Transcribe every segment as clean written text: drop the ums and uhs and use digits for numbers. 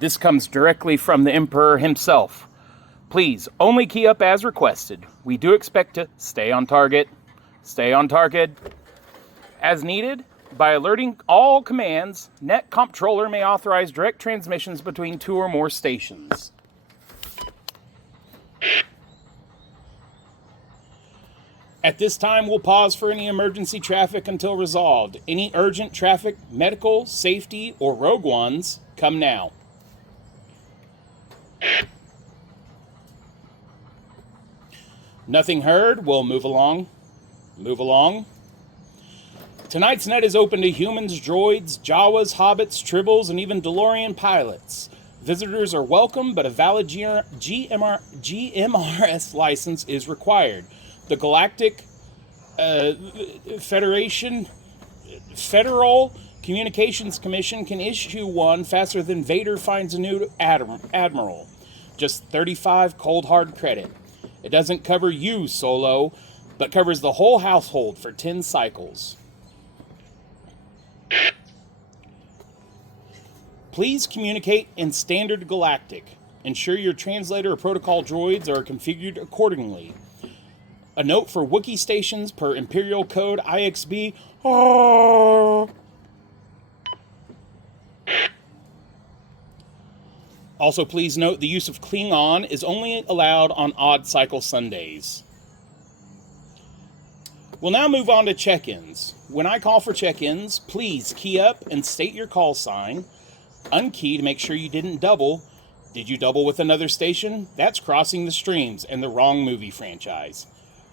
This comes directly from the Emperor himself. Please, only key up as requested. We do expect to stay on target as needed. By alerting all commands, Net Comptroller may authorize direct transmissions between 2 or more stations. At this time, we'll pause for any emergency traffic until resolved. Any urgent traffic, medical, safety, or rogue ones, come now. Nothing heard. We'll move along. Tonight's net is open to humans, droids, Jawas, hobbits, tribbles, and even DeLorean pilots. Visitors are welcome, but a valid GMRS license is required. The Galactic Federal Communications Commission can issue one faster than Vader finds a new admiral. Just 35 cold hard credit. It doesn't cover you, Solo, but covers the whole household for 10 cycles. Please communicate in Standard Galactic. Ensure your translator or protocol droids are configured accordingly. A note for Wookiee stations per Imperial Code IXB. Also, please note the use of Klingon is only allowed on odd cycle Sundays. We'll now move on to check-ins. When I call for check-ins, please key up and state your call sign. Unkey to make sure you didn't double. Did you double with another station? That's crossing the streams and the wrong movie franchise.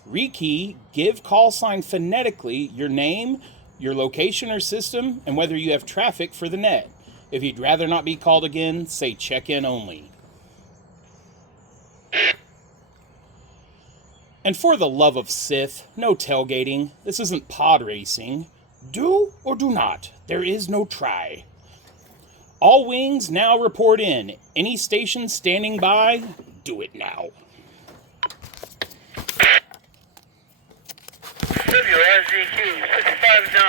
Rekey, give call sign phonetically your name, your location or system, and whether you have traffic for the net. If you'd rather not be called again, say check-in only. And for the love of Sith, no tailgating. This isn't pod racing. Do or do not. There is no try. All wings now report in. Any station standing by, do it now. WRZQ 659.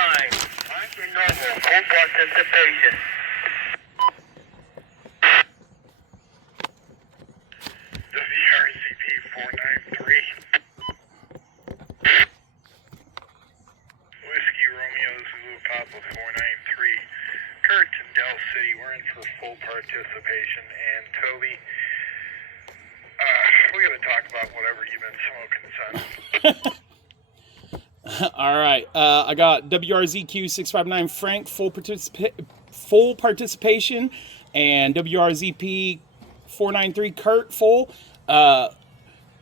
Mike Normal, full participation. WRZP 493. Whiskey Romeo Zulu Papa 493. Kurt and Del City, we're in for full participation. And Toby, we gotta talk about whatever you've been smoking, son. All right, I got WRZQ 659 Frank full participation, and WRZP 493 Kurt full. I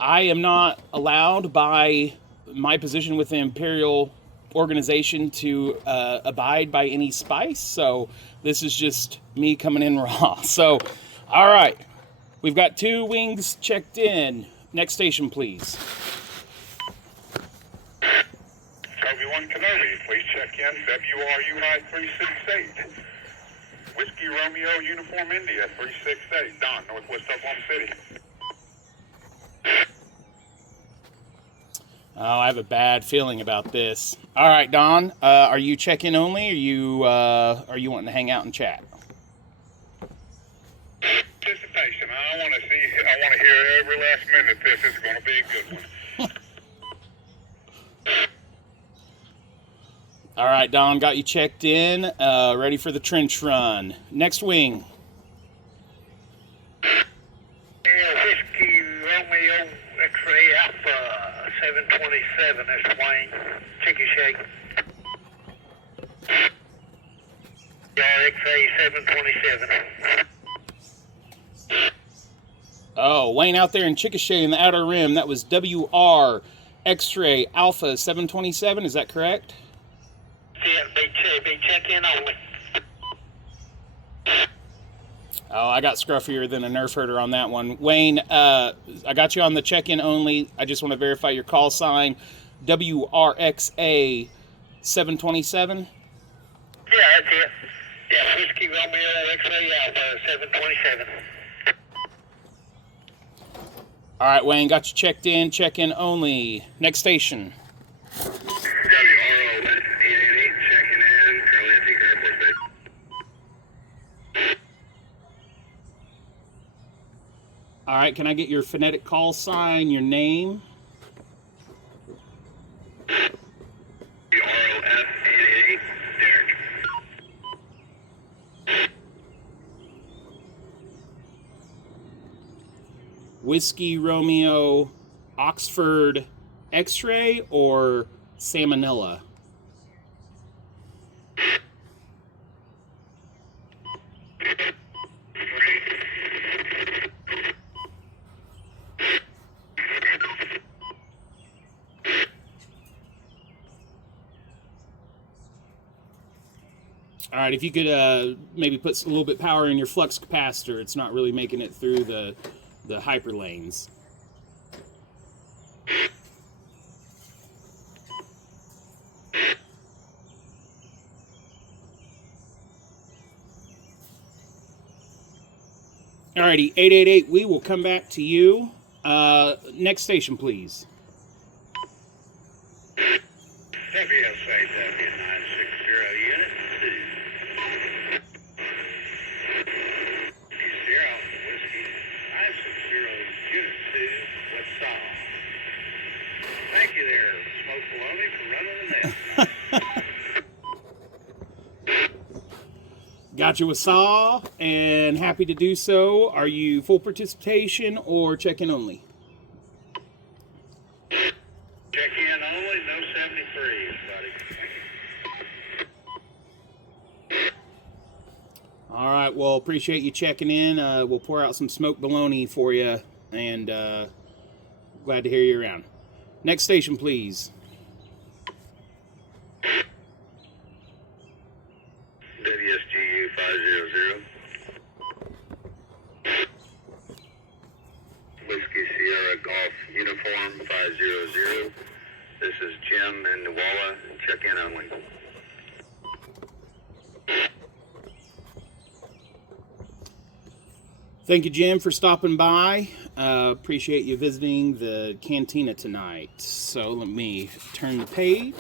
am not allowed by my position with the Imperial organization to abide by any spice, so this is just me coming in raw. So, all right, we've got 2 wings checked in. Next station, please. Toby 1 Kenobi, please check in. WRUI 368. Whiskey Romeo Uniform India 368. Don, Northwest Oklahoma City. Oh, I have a bad feeling about this. All right, Don, are you check-in only, or are you wanting to hang out and chat? Participation. I want to hear every last minute. This is going to be a good one. All right, Don, got you checked in, ready for the trench run. Next wing. Whiskey Romeo X-Ray Alpha 727. That's Wayne. Chicky Shake. X-Ray 727. Oh, Wayne out there in Chickasha in the Outer Rim. That was WR X-Ray Alpha 727. Is that correct? Yeah, big check-in only. Oh, I got scruffier than a nerf herder on that one. Wayne, I got you on the check-in only. I just want to verify your call sign. WRXA 727. Yeah, that's it. Yeah, Whiskey Romeo X-Ray Alpha 727. All right, Wayne, got you checked in. Check-in only. Next station. WRO 888, checking in. Currently at Tinker Airport Base. right, can I get your phonetic call sign, your name? ROF 888, Derek. Whiskey Romeo Oxford X-ray or Salmonella? All right, if you could maybe put a little bit power in your flux capacitor, it's not really making it through the hyperlanes. Alrighty, 888, we will come back to you. Next station, please. WSAW 960 Unit 2. 0 Whiskey 960 Unit 2, Wasaw. Thank you there, Smoke Baloney, for running the net. Gotcha, Wasaw, and happy to do so. Are you full participation or check-in only? Check in only, no 73s, buddy. All right, well, appreciate you checking in. We'll pour out some smoked bologna for you, and glad to hear you around. Next station, please. WSGU 500. Whiskey Sierra Golf Uniform 500. This is Jim in Nuwala. Check in only. Thank you, Jim, for stopping by. Appreciate you visiting the cantina tonight. So let me turn the page.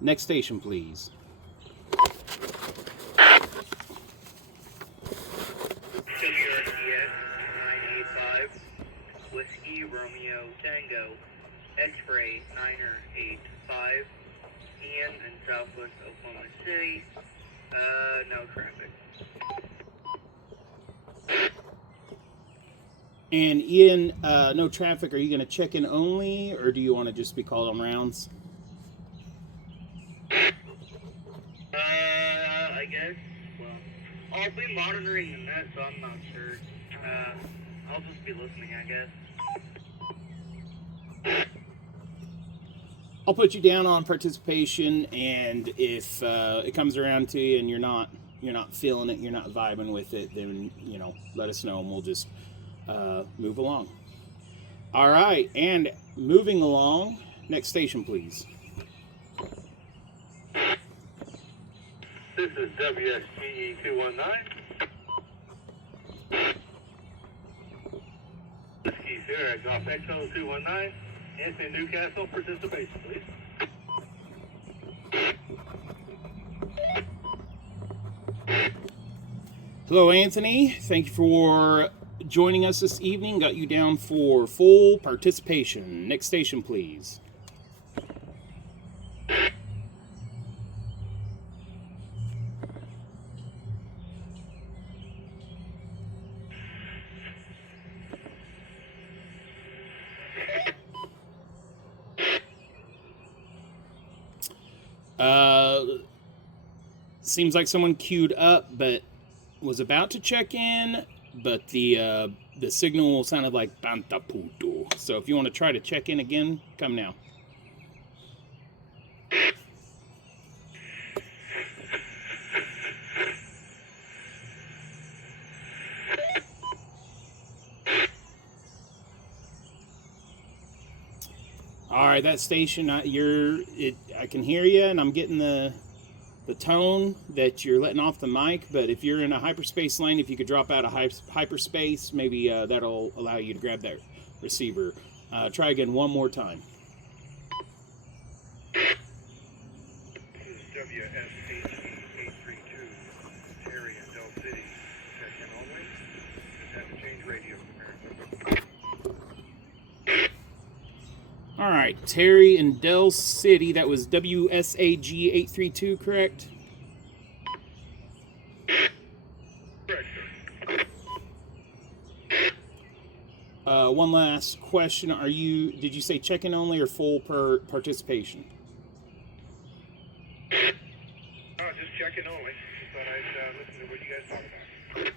Next station, please. WRDS 985, Whiskey Romeo Tango, X-ray 985, Ian in Southwest Oklahoma City, no traffic. And Ian, no traffic. Are you going to check in only, or do you want to just be called on rounds? I guess. Well, I'll be monitoring the net, so I'm not sure. I'll just be listening, I guess. I'll put you down on participation, and if it comes around to you and you're not feeling it, you're not vibing with it, then let us know and we'll just move along. All right, and moving along. Next station, please. This is WSGE 219. Whiskey Sierra Golf Echo 219. Anthony Newcastle, participation, please. Hello, Anthony. Thank you for joining us this evening. Got you down for full participation. Next station, please. Seems like someone queued up, but was about to check in, but the signal sounded like Pantaputo. So if you want to try to check in again, come now. All right, that station, I can hear you, and I'm getting the tone that you're letting off the mic. But if you're in a hyperspace lane, if you could drop out of hyperspace, maybe that'll allow you to grab that receiver. Try again one more time. This is WSHE 832, check-in only. Just have to change radio comparison. All right, Terry in Del City. That was WSAG 832, correct? Correct, sir. One last question: did you say check-in only or full participation? Oh, just check-in only. Just thought I'd listen to what you guys talk about.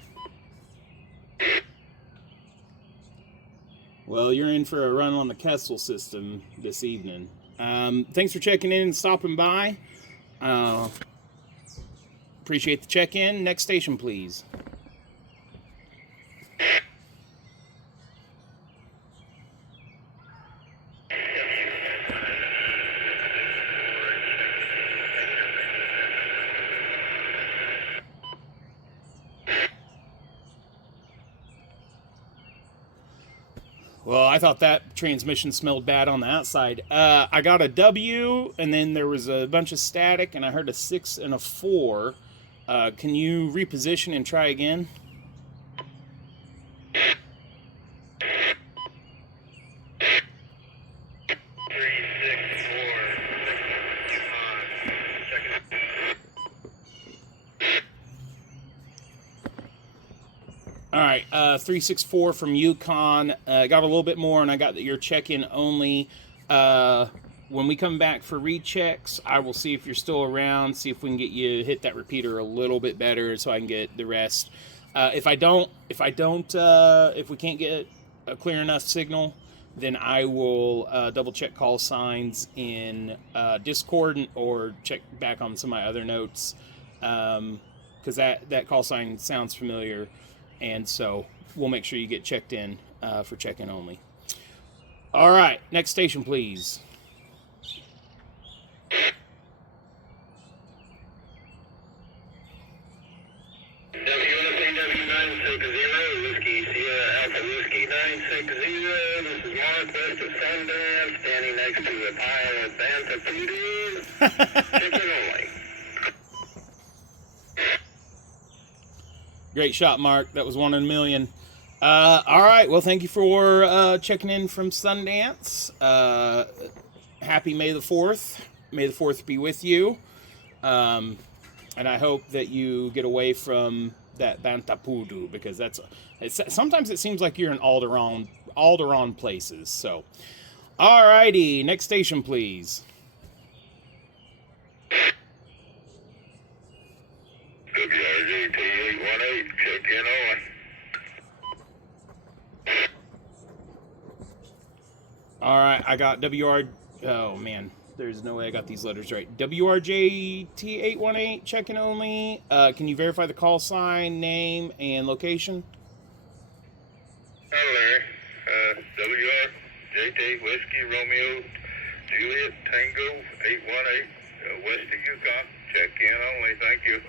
Well, you're in for a run on the Kessel system this evening. Thanks for checking in and stopping by. Appreciate the check-in. Next station, please. Well, I thought that transmission smelled bad on the outside. I got a W, and then there was a bunch of static, and I heard a 6 and a 4. Can you reposition and try again? All right, 364 from Yukon. Got a little bit more, and I got that you're check-in only. When we come back for rechecks, I will see if you're still around, see if we can get you hit that repeater a little bit better, so I can get the rest. If we can't get a clear enough signal, then I will double check call signs in Discord or check back on some of my other notes, because that call sign sounds familiar. And so we'll make sure you get checked in for check-in only. All right, next station, please. WSAW960, Whiskey Sierra Alpha Whiskey 960. This is Mark west of Sundance, standing next to a pile of bantha poodles. Chicken only. Great shot, Mark. That was 1 in a million. All right. Well, thank you for checking in from Sundance. Happy May the 4th. May the 4th be with you. And I hope that you get away from that Bantapudu, because sometimes it seems like you're in all the wrong places. So, all righty. Next station, please. WRJT 818, check in on. All right, I got oh man, there's no way I got these letters right. WRJT818, check-in only. Can you verify the call sign, name, and location? Hello, Larry. WRJT Whiskey Romeo Juliet Tango 818, west of Yukon. Check in only, thank you.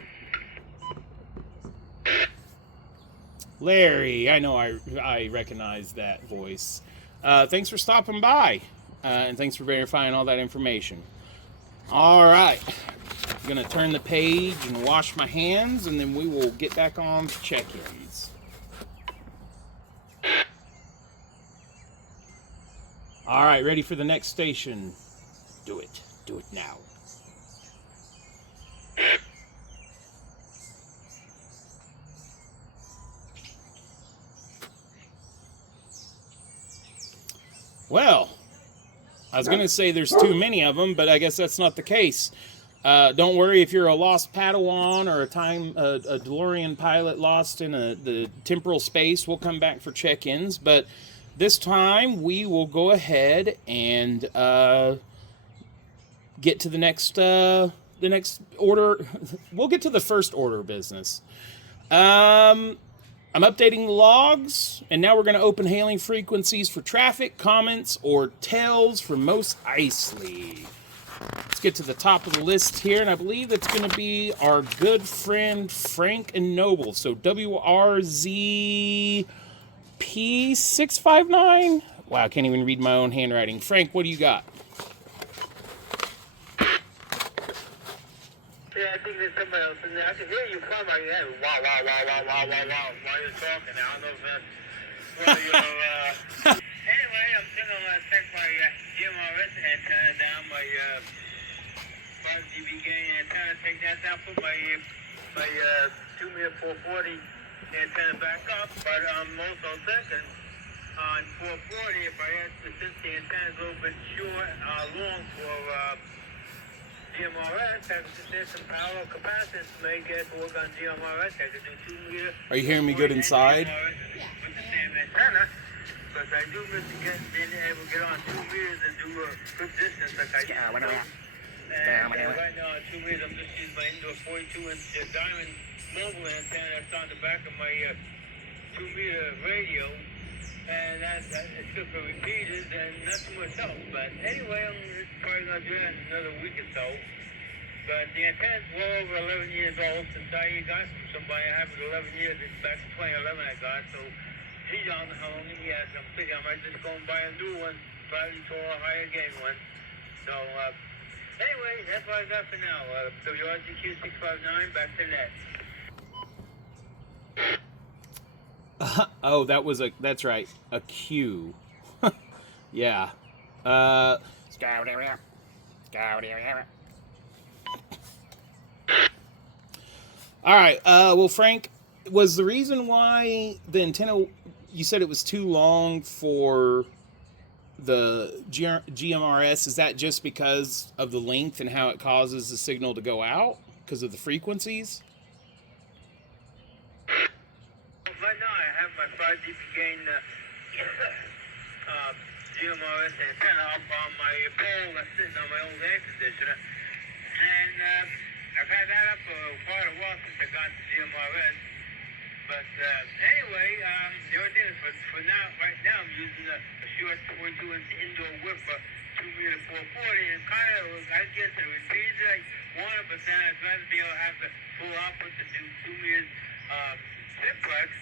Larry, I know I recognize that voice. Thanks for stopping by, and thanks for verifying all that information. All right, I'm going to turn the page and wash my hands, and then we will get back on to check-ins. All right, ready for the next station. Do it. Do it now. Well, I was going to say there's too many of them, but I guess that's not the case. Don't worry if you're a lost Padawan or a DeLorean pilot lost in the temporal space. We'll come back for check-ins, but this time we will go ahead and get to the next order. We'll get to the first order of business. I'm updating the logs, and now we're going to open hailing frequencies for traffic, comments, or tails for Mos Eisley. Let's get to the top of the list here, and I believe that's going to be our good friend Frank and Noble. So WRZP659. Wow, I can't even read my own handwriting. Frank, what do you got? Yeah, I think there's somebody else in there. I can hear you from my head. Wow, wow, wow, wow, wow, wow, wow. While you're talking, I don't know if that's one of your, Anyway, I'm gonna take my GMRS antenna down, my 5 dB gain antenna, take that down, put my 2-meter 440 antenna back up, but I'm also thinking on 440, if I had to, since the antenna is a little bit short, long for GMRS, there's some parallel capacitance to make it work on GMRS. I could do 2-meter. Are you hearing me good inside? With the same antenna, because I do miss being able to get on 2 meters and do a good distance like I used to do. And right now on 2 meters, I'm just using my indoor 42-inch diamond mobile antenna that's on the back of my 2-meter radio. And it's good for repeaters and not too much else. But anyway, I'm probably going to do that in another week or so. But the antenna's well over 11 years old since I got it from somebody. I have it 11 years. It's back in 2011 I got it. So geez, I don't know how long he has. I'm thinking I might just go and buy a new one, slightly taller, higher gain one. So anyway, that's what I got for now. WRGQ 659, back to net. Oh, that's right, a Q. Yeah. All right. Well, Frank, was the reason why the antenna, you said it was too long for the GMRS, is that just because of the length and how it causes the signal to go out because of the frequencies? Right now I have my 5 dB gain GMRS antenna up on my pole that's sitting on my old air conditioner. And I've had that up for quite a while since I got the GMRS. But anyway, the only thing is for now, right now I'm using a short 42-inch indoor whip for 2-meter 440. And kind of, I guess it repeats it. I want it, but then I'd rather be able to have the full output to do 2 meters simplex.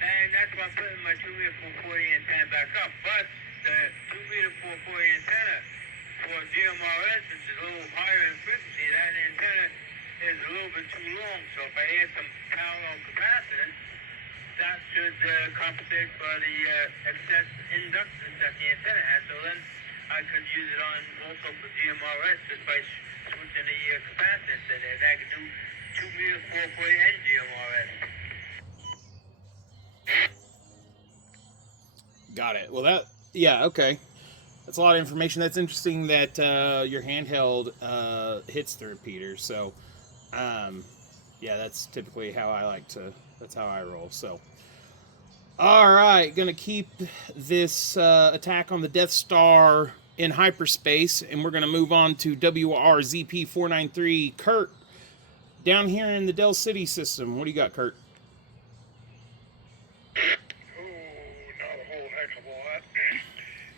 And that's why I'm putting my 2-meter 440 antenna back up. But the 2-meter 440 antenna for GMRS, which is a little higher in frequency, that antenna is a little bit too long. So if I add some parallel capacitance, that should compensate for the excess inductance that the antenna has. So then I could use it on also for GMRS just by switching the capacitance in it. I could do 2-meter 440 and GMRS. Got it. Well, yeah, okay. That's a lot of information. That's interesting that your handheld hits the repeater. So, yeah, that's typically how that's how I roll. So, all right, gonna keep this attack on the Death Star in hyperspace, and we're gonna move on to WRZP 493. Kurt, down here in the Del City system, what do you got, Kurt? Not a whole heck of a lot.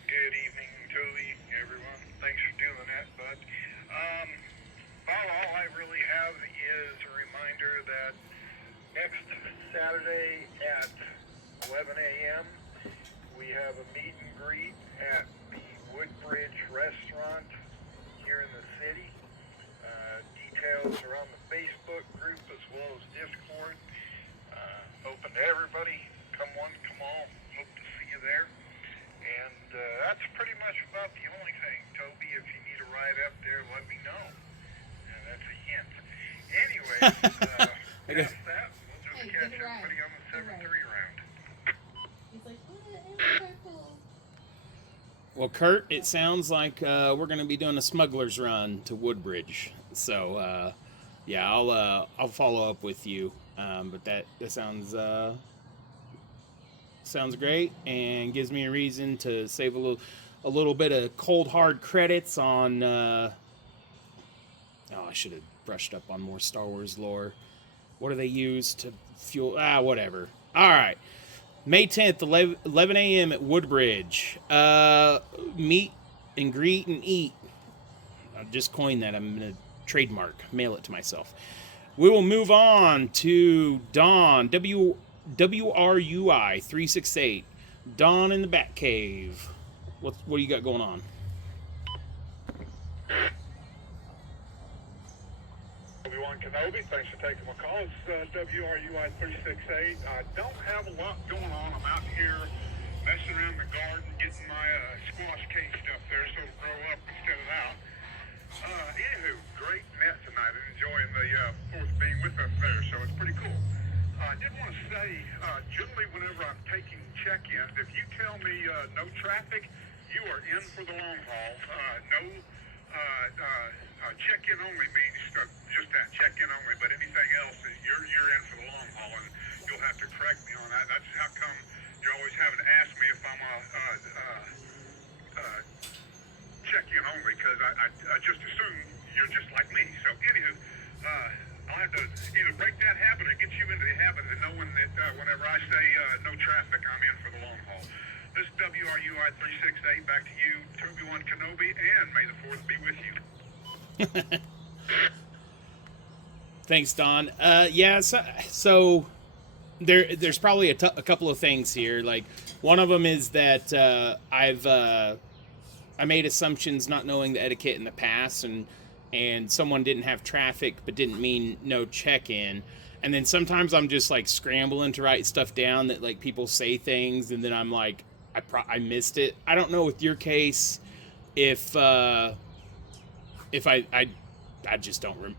Good evening, Toby, everyone. Thanks for doing that, bud. About all I really have is a reminder that next Saturday at 11 a.m. we have a meet and greet at the Woodbridge restaurant here in the city. Details are on the Facebook group as well as Discord. Open to everybody. Come one, come all. Hope to see you there. And that's pretty much about the only thing. Toby, if you need a ride up there, let me know. And that's a hint. Anyway, past that, we'll just catch everybody on the 7-3 round. He's like, what? Cool. Well, Kurt, it sounds like we're going to be doing a smuggler's run to Woodbridge. So, yeah, I'll follow up with you. But that sounds great and gives me a reason to save a little bit of cold hard credits on. I should have brushed up on more Star Wars lore. What do they use to fuel? Whatever. All right. May 10th, 11 a.m. at Woodbridge. Meet and greet and eat. I just coined that. I'm going to trademark. Mail it to myself. We will move on to Dawn. WRUI 368. Dawn in the Batcave. What do you got going on? Kenobi. Thanks for taking my call. It's WRUI 368. I don't have a lot going on. I'm out here messing around the garden, getting my squash cake stuff there so it'll grow up instead of out. Anywho, great net tonight and enjoying the fourth being with us there, so it's pretty cool. I did want to say, generally whenever I'm taking check-ins, if you tell me no traffic, you are in for the long haul. Check-in only means just that, check-in only, but anything else, you're in for the long haul, and you'll have to correct me on that. That's how come you're always having to ask me if I'm check-in only, because I just assume you're just like me. So anywho, I'll have to either break that habit or get you into the habit of knowing that whenever I say no traffic, I'm in for the long haul. This is WRUI 368, back to you, Toby-1 Kenobi, and may the 4th be with you. Thanks, Don. Yeah, so there's probably a couple of things here. Like, one of them is that I made assumptions not knowing the etiquette in the past, and someone didn't have traffic but didn't mean no check-in. And then sometimes I'm just like scrambling to write stuff down that like people say things, and then I'm like, I missed it. I don't know with your case if I just don't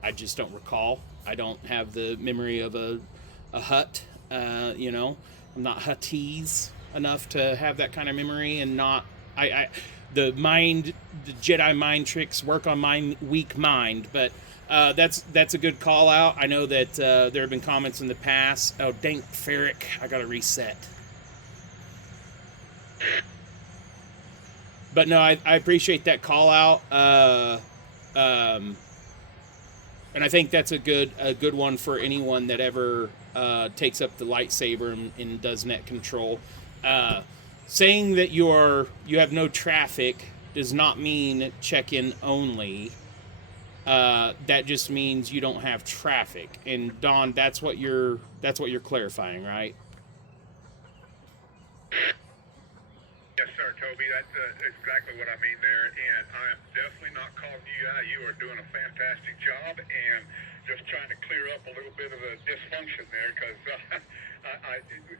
recall. I don't have the memory of a hut. You know, I'm not Huttese enough to have that kind of memory, and not the Jedi mind tricks work on my weak mind. But that's a good call out. I know that there have been comments in the past. Oh, dang, Ferric, I gotta reset. But no, I appreciate that call out. And I think that's a good one for anyone that ever takes up the lightsaber and does net control. Saying that you have no traffic does not mean check-in only. That just means you don't have traffic. And Don, that's what you're clarifying, right? Yes, sir, Toby. That's exactly what I mean there, and I am definitely not calling you out. You are doing a fantastic job, and just trying to clear up a little bit of a dysfunction there, because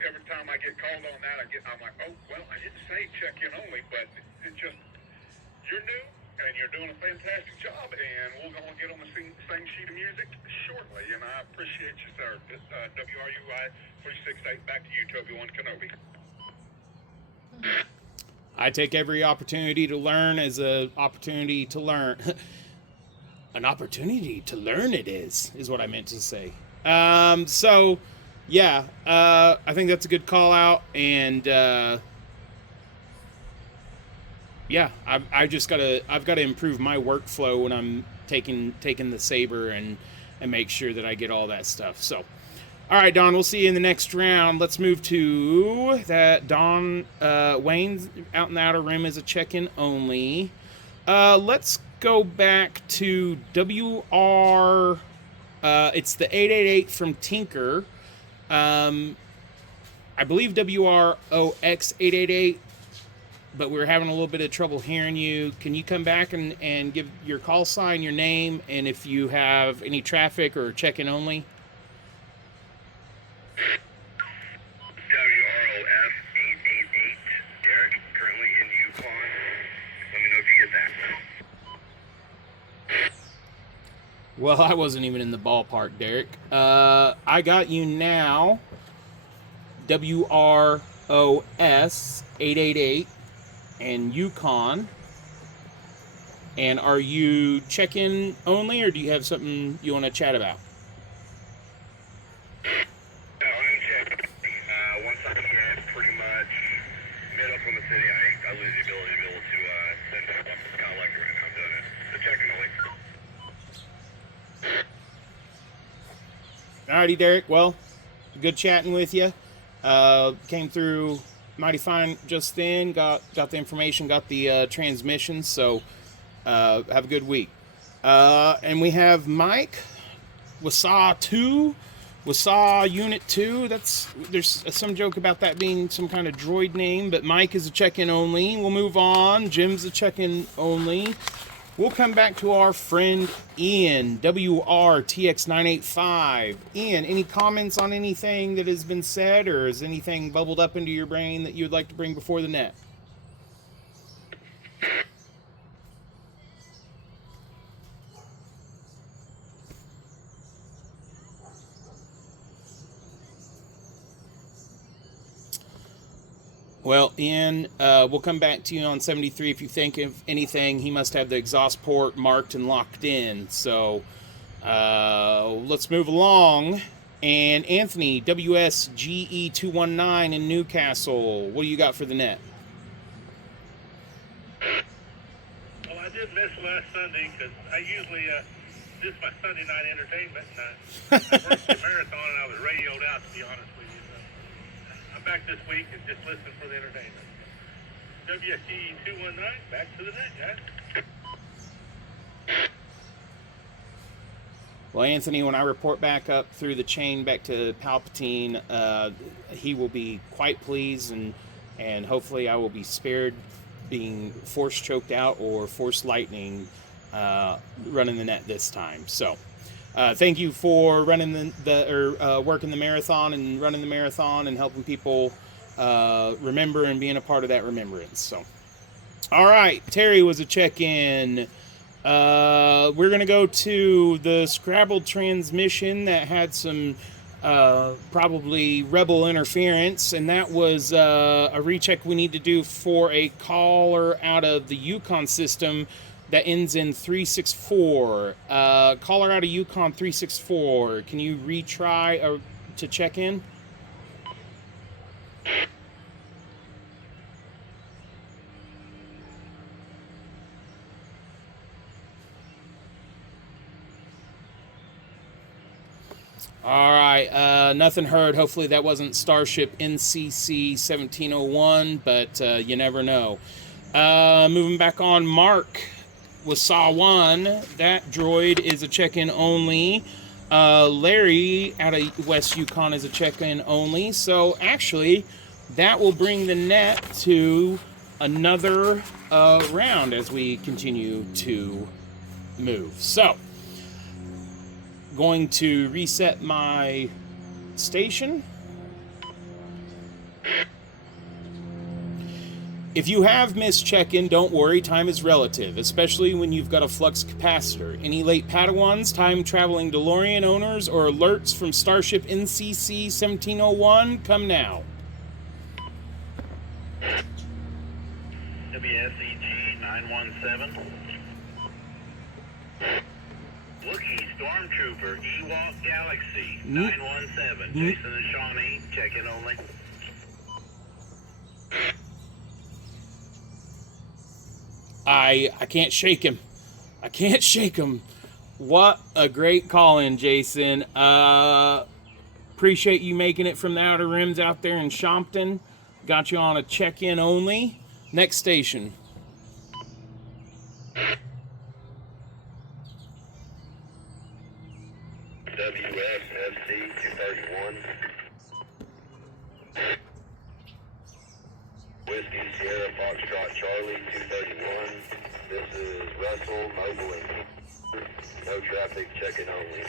every time I get called on that, I'm like, oh, well, I didn't say check-in only, but it just, you're new, and you're doing a fantastic job, and we're going to get on the same sheet of music shortly, and I appreciate you, sir. This WRUI 368, back to you, Toby-1 Kenobi. I take every opportunity to learn as an opportunity to learn. An opportunity to learn it is what I meant to say. So, yeah, I think that's a good call out, and yeah, I've got to improve my workflow when I'm taking the saber and make sure that I get all that stuff. So. All right, Don, we'll see you in the next round. Let's move to that. Don Wayne's out in the outer rim as a check-in only. Let's go back to WR. It's the 888 from Tinker. I believe WROX 888, but we're having a little bit of trouble hearing you. Can you come back and give your call sign, your name, and if you have any traffic or check-in only? WROF 888, Derek, currently in Yukon. Let me know if you get that. Well, I wasn't even in the ballpark, Derek. I got you now. WROS 888 and Yukon. And are you check-in only, or do you have something you want to chat about? Once I get pretty much mid up on the city, I lose the ability to be able to send it up. It's kind of like it right now, I'm doing it. So checking only. Alrighty, Derek. Well, good chatting with you. Came through mighty fine just then. Got the information, got the transmission. So have a good week. And we have Mike, Wasaw 2. Wasaw Unit 2, there's some joke about that being some kind of droid name, but Mike is a check-in only. We'll move on. Jim's a check-in only. We'll come back to our friend Ian, WRTX985. Ian, any comments on anything that has been said, or has anything bubbled up into your brain that you would like to bring before the net? Well, Ian, we'll come back to you on 73. If you think of anything, he must have the exhaust port marked and locked in. So let's move along. And Anthony, WSGE219 in Newcastle. What do you got for the net? Well, I did miss last Sunday because I usually this is my Sunday night entertainment, and I worked the marathon and I was radioed out, to be honest with you. So I'm back this week and just listening for the entertainment. WSGE219, back to the net, guys. Well, Anthony, when I report back up through the chain back to Palpatine, he will be quite pleased, and hopefully I will be spared being force choked out or force lightning running the net this time. So thank you for running working the marathon and running the marathon and helping people remember and being a part of that remembrance. So, all right, Terry was a check-in. We're going to go to the scrabbled transmission that had some probably rebel interference, and that was a recheck we need to do for a caller out of the Yukon system that ends in 364. Caller out of Yukon 364, can you retry to check in? All right, nothing heard. Hopefully that wasn't Starship NCC 1701, but you never know. Moving back on, Mark with SAW 1. That droid is a check-in only. Larry out of West Yukon is a check-in only. So actually, that will bring the net to another round as we continue to move. So, going to reset my station. If you have missed check-in, don't worry, time is relative, especially when you've got a flux capacitor. Any late Padawans, time-traveling DeLorean owners, or alerts from Starship NCC 1701, come now. WSEG 917. Wookiee Stormtrooper Ewok Galaxy 917. Jason and Shawnee, check-in only. I can't shake him. I can't shake him. What a great call-in, Jason. Appreciate you making it from the Outer Rims out there in Shompton. Got you on a check-in only. Next station. WSFC 231. Whiskey Sierra Foxtrot Charlie 231. This is Russell, Mobile, and no traffic, check-in only.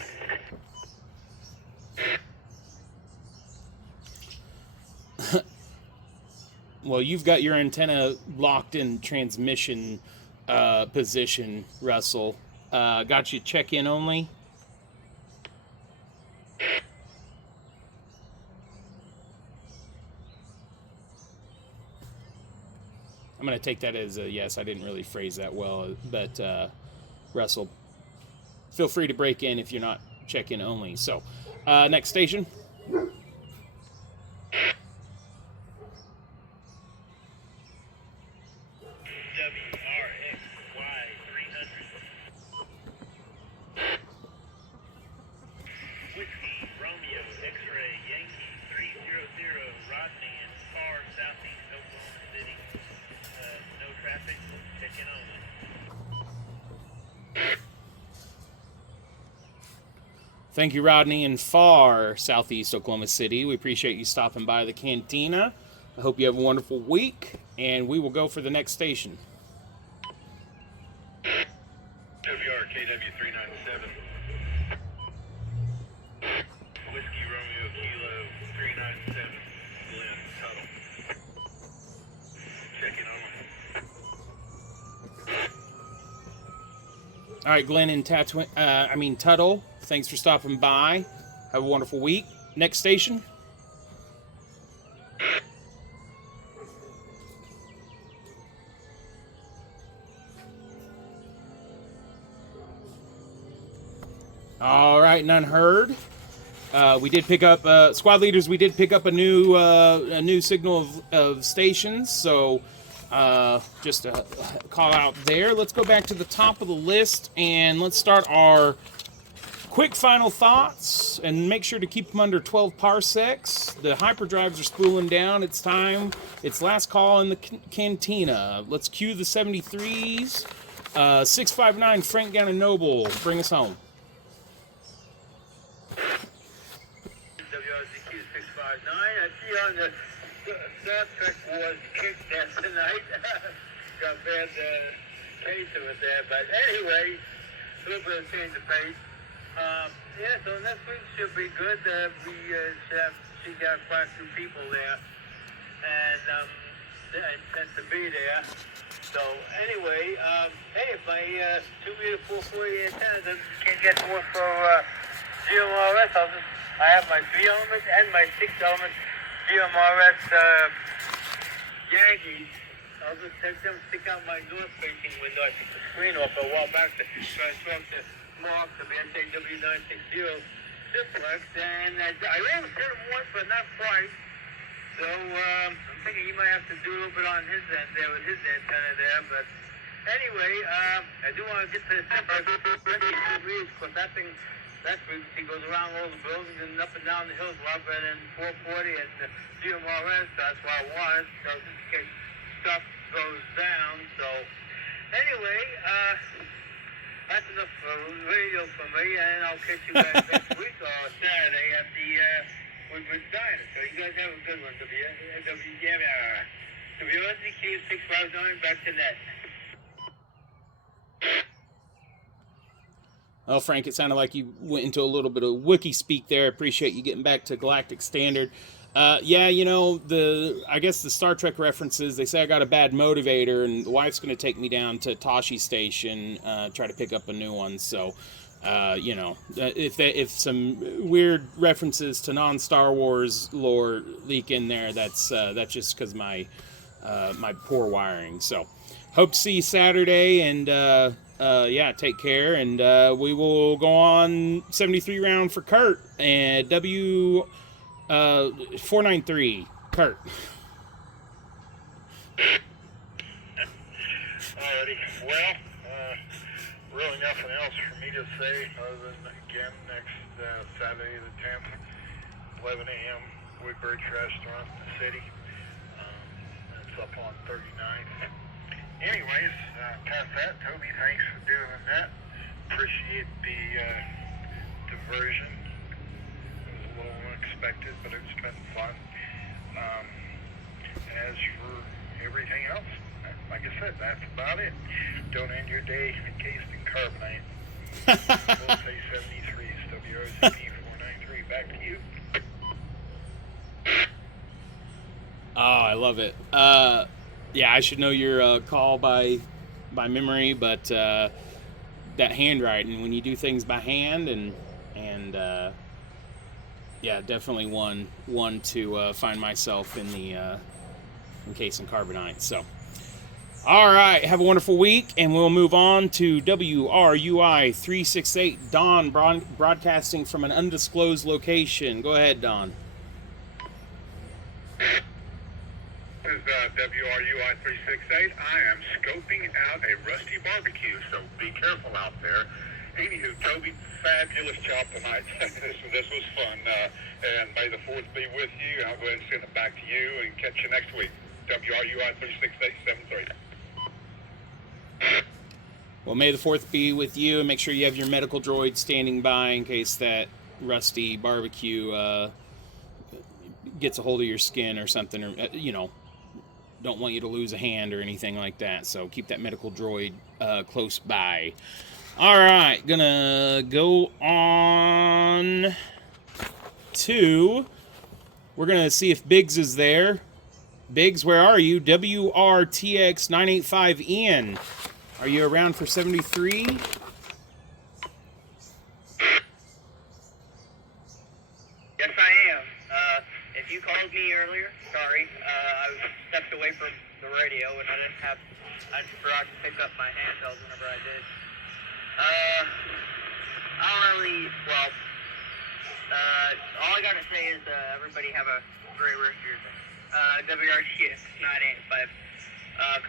Well, you've got your antenna locked in transmission position, Russell. Got you check-in only. I'm going to take that as a yes. I didn't really phrase that well, but Russell, feel free to break in if you're not check-in only. So, next station. Thank you, Rodney, in far southeast Oklahoma City. We appreciate you stopping by the cantina. I hope you have a wonderful week, and we will go for the next station. All right, Glenn and Tuttle, thanks for stopping by. Have a wonderful week. Next station. All right, none heard. We did pick up squad leaders. We did pick up a new signal of stations. So just a call out there. Let's go back to the top of the list and let's start our quick final thoughts. And make sure to keep them under 12 parsecs. The hyperdrives are spooling down. It's time. It's last call in the cantina. Let's cue the 73s. 659 Frank down in Noble. Bring us home. WRCQ 659. I see on the Star Trek Wars kick there tonight. Got a bad case of it there. But anyway, a little bit of change of pace. Yeah, so next week should be good. She got quite a few people there. And I intend to be there. So anyway, hey, if my 2-meter 440 antenna can't get more for GMRS, I have my 3-element and my 6-element GMRS Yankees. I'll just take them, stick out my north-facing window. I took the screen off a while back to transform to Mark, the BSAW960 Simplex, and I ran with him once, but not quite. So I'm thinking he might have to do a little bit on his end there with his antenna there. But anyway, I do want to get to the Simplex because that frequency goes around all the buildings and up and down the hills a lot better than 440 and the GMRS. That's why I want it. So just in case stuff goes down. So anyway, that's enough radio for me, and I'll catch you guys next week or Saturday at the Woodbridge Diner. So you guys have a good one. WRCQ 659, back to net. Oh, Frank, it sounded like you went into a little bit of Wookiee speak there. I appreciate you getting back to Galactic Standard. Yeah, you know, I guess the Star Trek references, they say I got a bad motivator, and the wife's going to take me down to Tashi Station, try to pick up a new one. So, you know, if some weird references to non-Star Wars lore leak in there, that's just because my poor wiring. So, hope to see you Saturday, and yeah, take care, and we will go on 73 round for Kurt and W493 Kurt. Alrighty. Well, really nothing else for me to say other than, again, next Saturday the 10th, 11 a.m., Woodbridge Restaurant in the city. It's up on 39th. Anyways, past that, Toby, thanks for doing that. Appreciate the diversion. It was a little unexpected, but it's been fun. As for everything else, like I said, that's about it. Don't end your day encased in carbonite. We'll say 73, WRCP 493. Back to you. Oh, I love it. Yeah, I should know your call by memory, but that handwriting, when you do things by hand, and yeah, definitely one to find myself in the encased in carbonite. So, all right, have a wonderful week, and we'll move on to WRUI 368 Don broadcasting from an undisclosed location. Go ahead, Don. This is WRUI 368. I am scoping out a rusty barbecue, so be careful out there. Anywho, Toby, fabulous job tonight. This was fun, and may the 4th be with you. I'll go ahead and send it back to you and catch you next week. WRUI 36873. Well, may the 4th be with you, and make sure you have your medical droid standing by in case that rusty barbecue gets a hold of your skin or something, or, you know, don't want you to lose a hand or anything like that. So keep that medical droid close by. All right, gonna go on to, we're gonna see if Biggs is there. Biggs, where are you? WRTX 985 Ian. Are you around for 73? called me earlier. Sorry. I stepped away from the radio and I forgot to pick up my handheld whenever I did. I don't really, well, all I gotta say is, everybody have a great rest of your day. WRTX 985,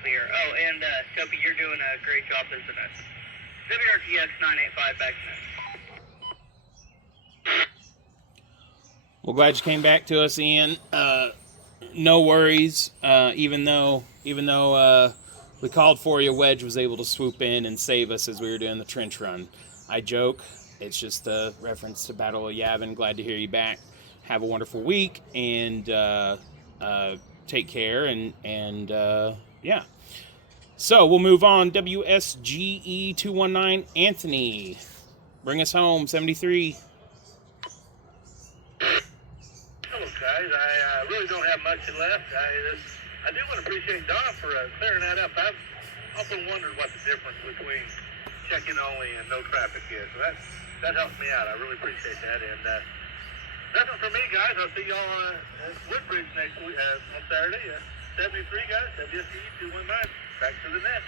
clear. Oh, and, Toby, you're doing a great job as an WRTX 985 back to net. Well, glad you came back to us, Ian. No worries. Even though we called for you, Wedge was able to swoop in and save us as we were doing the trench run. I joke. It's just a reference to Battle of Yavin. Glad to hear you back. Have a wonderful week, and take care. And yeah. So we'll move on. WSGE 219, Anthony. Bring us home, 73. Hello, guys. I really don't have much left. I do want to appreciate Don for clearing that up. I've often wondered what the difference between check-in only and no traffic is. So that helps me out. I really appreciate that. And nothing for me, guys. I'll see y'all at Woodbridge next week on Saturday. 73, guys. WSE 219. Back to the net.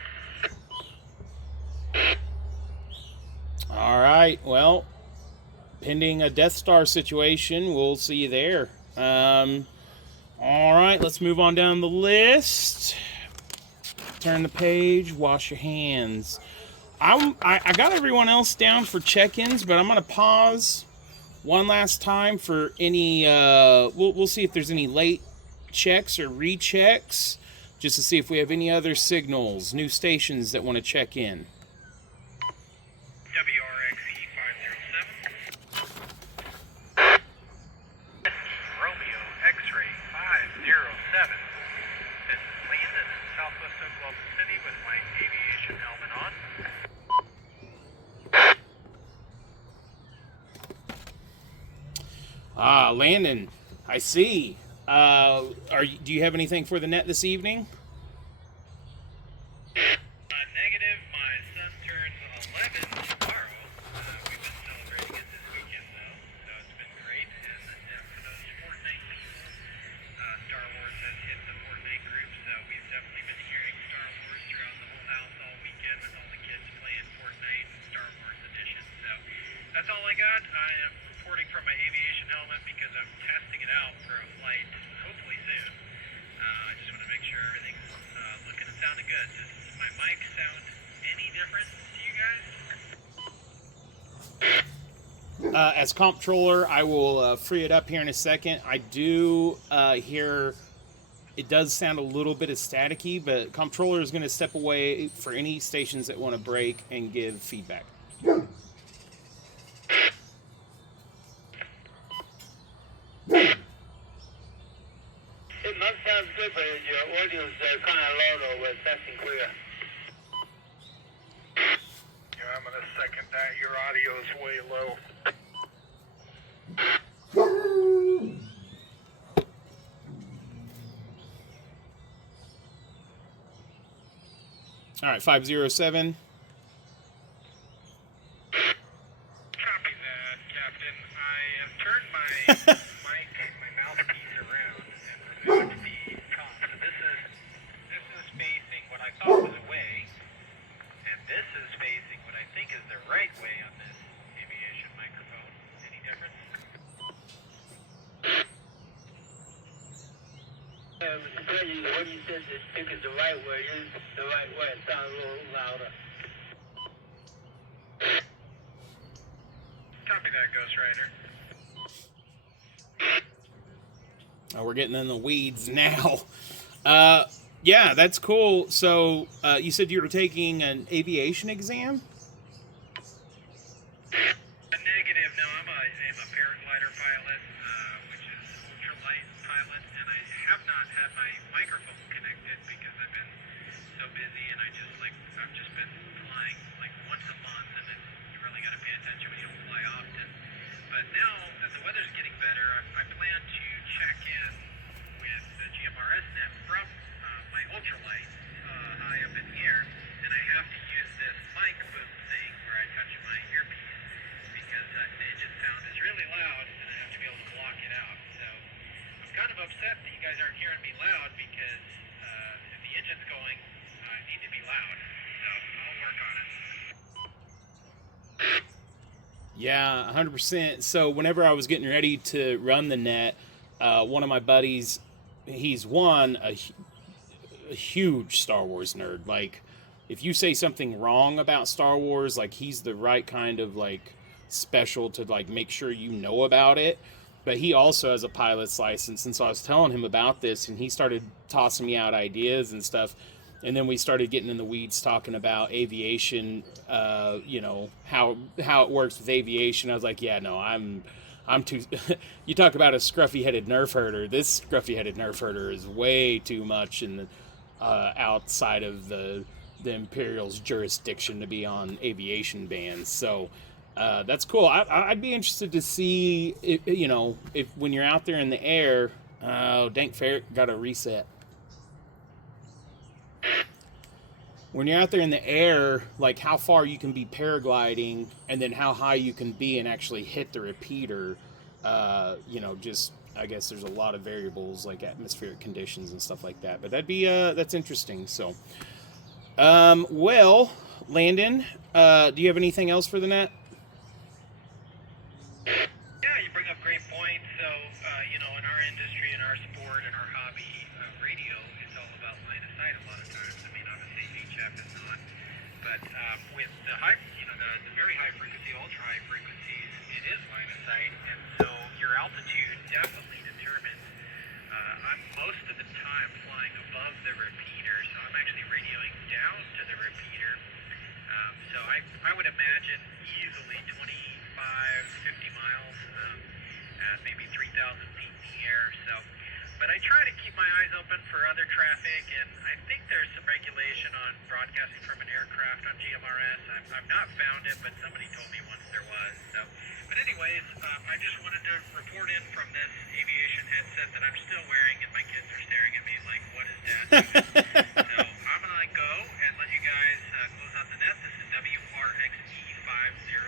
All right. Well, pending a Death Star situation, we'll see you there. All right, let's move on down the list. Turn the page, wash your hands. I got everyone else down for check-ins, but I'm going to pause one last time for any, we'll see if there's any late checks or rechecks, just to see if we have any other signals, new stations that want to check in. WRXE 507. Romeo X-ray 507. This is Landon in southwest Oklahoma City with my aviation helmet on. Landon, I see. Do you have anything for the net this evening? Negative. My son turns 11 tomorrow. We've been celebrating it this weekend, though, so it's been great. And for those Fortnite people, Star Wars has hit the Fortnite group, so we've definitely been hearing Star Wars throughout the whole house all weekend with all the kids playing Fortnite and Star Wars edition. So that's all I got. I am reporting from my aviation helmet because I'm testing it out for a flight hopefully soon. I just want to make sure everything's looking and sounding good. Does my mic sound any different to you guys? As comptroller, I will free it up here in a second. I do hear it does sound a little bit of staticky, but comptroller is going to step away for any stations that want to break and give feedback. It must sound good, but your audio's kind of low, though. We're testing clear. Yeah, I'm going to second that. Your audio is way low. All right, 507. Copy that, Captain. I have turned my mic and my mouthpiece around and removed the top. So this is facing what I thought was away, and this is facing what I think is the right way on this aviation microphone. Any difference? What you said, this think is the right way. Is the right way. It sounds a little louder. Copy that, Ghost Rider. Oh, we're getting in the weeds now. Yeah, that's cool. So you said you were taking an aviation exam? A negative. No, I'm a paraglider pilot, which is ultralight pilot, and I have not had my microphone connected because I've been so busy, and I've just been flying like once a month, and then you really got to pay attention when you don't fly often. But now that the weather's getting better, I plan to check in with the GMRS net from my ultralight high up in the air, and I have to use this mic boom thing where I touch my earpiece because that engine sound is really loud, and I have to be able to block it out. So I'm kind of upset upset that you guys aren't hearing me loud because if the engine's going, I need to be loud. So I'll work on it. Yeah, 100%. So whenever I was getting ready to run the net, one of my buddies, he's a huge Star Wars nerd. Like, if you say something wrong about Star Wars, like, he's the right kind of, like, special to, like, make sure you know about it. But he also has a pilot's license, and so I was telling him about this, and he started tossing me out ideas and stuff. And then we started getting in the weeds talking about aviation, you know, how it works with aviation. I was like, yeah, no, I'm too. You talk about a scruffy-headed nerf herder. This scruffy-headed nerf herder is way too much in the outside of the Imperial's jurisdiction to be on aviation bans. So that's cool. I'd be interested to see, if, you know, if when you're out there in the air. Oh, Dank Ferret got a reset. When you're out there in the air, like how far you can be paragliding and then how high you can be and actually hit the repeater, you know, just, I guess there's a lot of variables like atmospheric conditions and stuff like that, but that's interesting. So, well, Landon, do you have anything else for the net? Yeah, you bring up great points. So, you know, in our industry, in our sport, in our hobby, radio is all about line of sight a lot of times. I mean, obviously HF is not, but with the high, you know, the very high frequency, ultra high frequencies, it is line of sight, and so your altitude definitely determines. I'm most of the time flying above the repeater, so I'm actually radioing down to the repeater. So I would imagine easily 25, 50 miles at maybe 3,000 feet in the air. So, but I try to keep my eyes open for other traffic, and I think there's some regulation on broadcasting from an aircraft on GMRS. I've not found it, but somebody told me once there was. So, but anyways, I just wanted to report in from this aviation headset that I'm still wearing, and my kids are staring at me like, "What is that?" So I'm gonna go and let you guys close out the net. This is WRXE 507.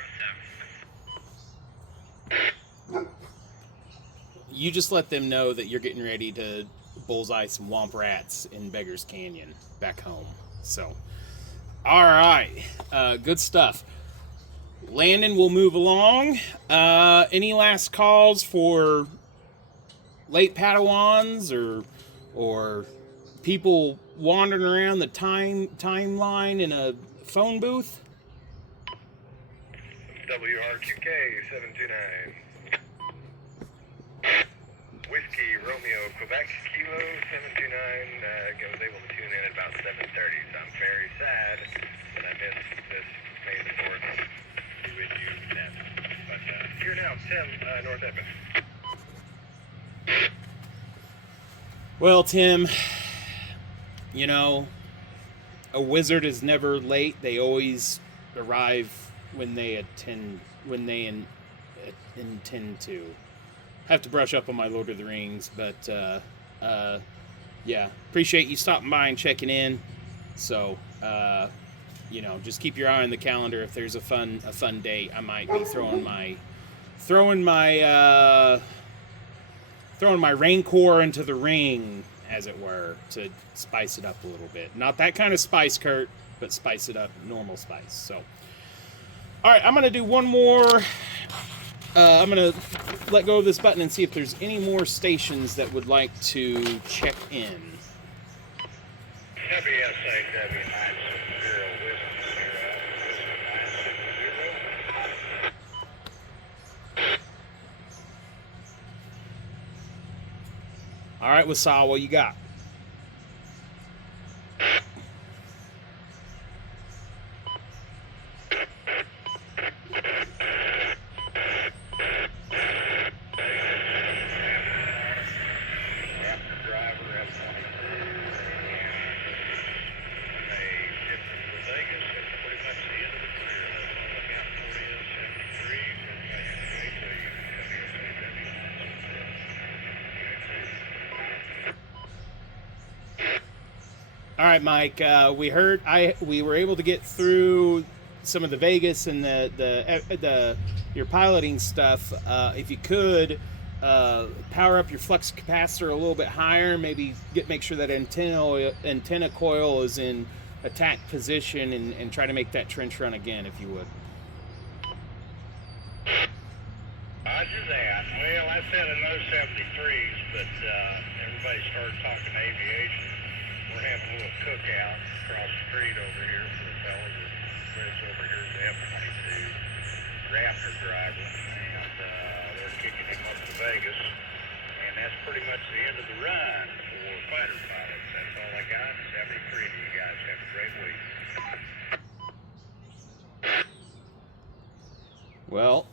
You just let them know that you're getting ready to bullseye some womp rats in Beggar's Canyon back home. So, all right, good stuff. Landon will move along. Any last calls for late Padawans or people wandering around the timeline in a phone booth? WRQK 729. Whiskey Romeo Quebec Kilo 729. I was able to tune in at about 7:30, so I'm very sad that I missed this amazing board with you, Tim. But here now, Tim, North Edmond. Well, Tim, you know, a wizard is never late. They always arrive when they intend to. Have to brush up on my Lord of the Rings, but yeah, appreciate you stopping by and checking in. So, you know, just keep your eye on the calendar. If there's a fun date, I might be throwing my Rancor into the ring, as it were, to spice it up a little bit. Not that kind of spice, Kurt, but spice it up, normal spice. So, all right, I'm gonna do one more. I'm going to let go of this button and see if there's any more stations that would like to check in. All right, Wasal, what you got? All right, Mike. We were able to get through some of the Vegas and the your piloting stuff. If you could, power up your flux capacitor a little bit higher. Maybe make sure that antenna coil is in attack position, and try to make that trench run again, if you would. Roger that. Well, I said a no 73s, but everybody started talking aviation. We're having a little cookout across the street over here for the fellow that lives over here is the F-22 Raptor driver, and they're kicking him up to Vegas. And that's pretty much the end of the run for fighter pilots. That's all I got. 73 to you guys. Have a great week. Well,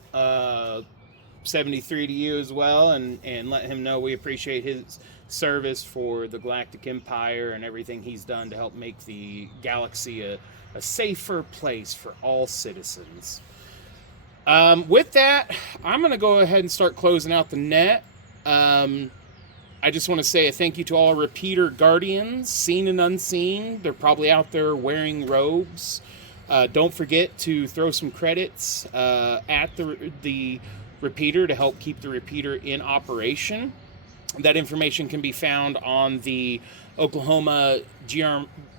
73 to you as well, and let him know we appreciate his service for the Galactic Empire and everything he's done to help make the galaxy a safer place for all citizens. With that, I'm going to go ahead and start closing out the net. I just want to say a thank you to all our repeater guardians, seen and unseen. They're probably out there wearing robes. Don't forget to throw some credits at the repeater to help keep the repeater in operation. That information can be found on the Oklahoma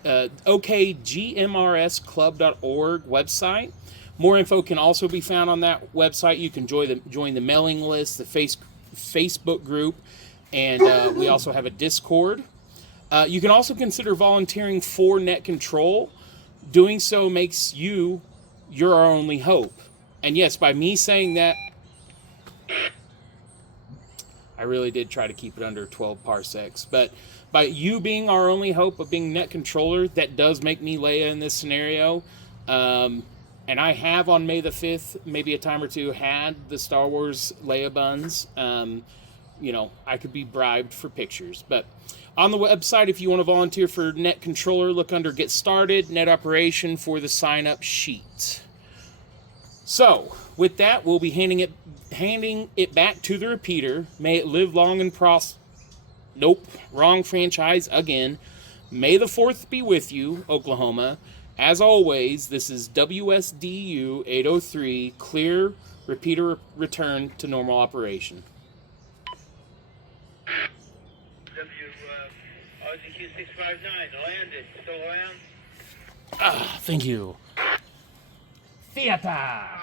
OKGMRSclub.org website. More info can also be found on that website. You can join the mailing list, the Facebook group, and we also have a Discord. You can also consider volunteering for net control. Doing so makes you your only hope. And yes, by me saying that, I really did try to keep it under 12 parsecs. But by you being our only hope of being net controller, that does make me Leia in this scenario. And I have on May the 5th, maybe a time or two, had the Star Wars Leia buns. You know, I could be bribed for pictures. But on the website, if you want to volunteer for net controller, look under Get Started, Net Operation for the sign-up sheet. So, with that, we'll be handing it back to the repeater. May it live long and prosper. Nope, wrong franchise again. May the 4th be with you, Oklahoma. As always, this is WSDU 803, clear, repeater return to normal operation. RZQ 659, landed, still around? Thank you. Theater!